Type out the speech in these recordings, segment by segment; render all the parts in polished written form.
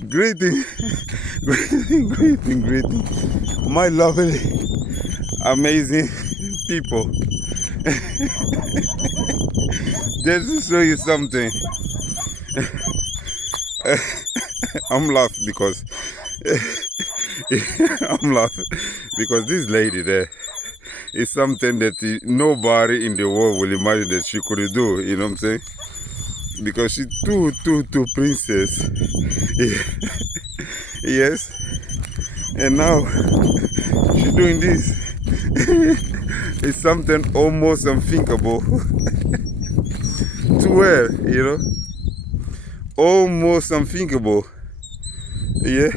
Greeting, greeting, my lovely, amazing people. Just to show you something, I'm laughing because I'm laughing because this lady there is something that nobody in the world will imagine that she could do. You know what I'm saying? Because she's too princess. Yes, and now she's doing this. It's something almost unthinkable to her, you know, almost unthinkable. Yeah,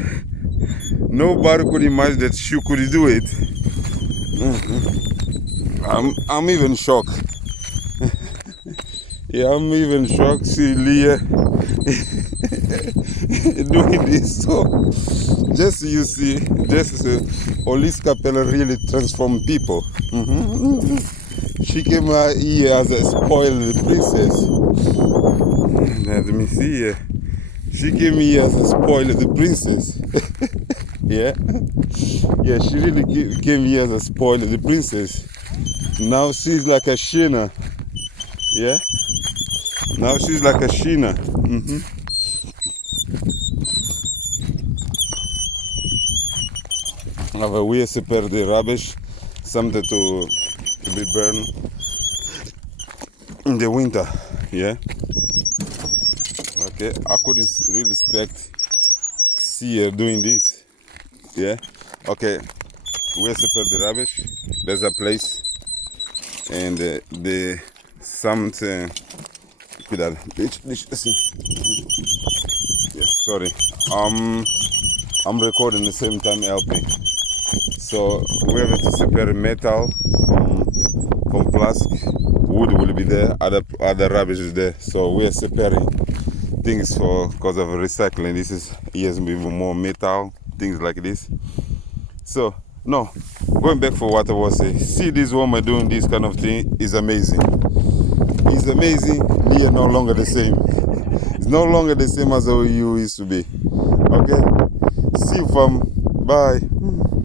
nobody could imagine that she could do it. I'm even shocked. Yeah, I'm even shocked. See Leah doing this. So just so you see, just so Elise Capella really transform people. She came out here as a spoiled princess. Let me see here. She came here as a spoiled princess. Yeah, yeah, she really came here as a spoiled princess. Now she's like a Sheena. Yeah, now she's like a Sheena. We separate the rubbish, something to be burned in the winter. Yeah. Okay, I couldn't really expect see her doing this. Yeah. Okay, we separate the rubbish. There's a place, and the something. Cuidado, deixa assim. Yeah, sorry. I'm recording the same time helping. So we have to separate metal from plastic. Wood will be there, other rubbish is there. So we are separating things for because of recycling. This is here's even more metal, things like this. So no, going back for what I was saying. See this woman doing this kind of thing is amazing. It's amazing. We are no longer the same. It's no longer the same as how you used to be. Okay? See you fam. Bye.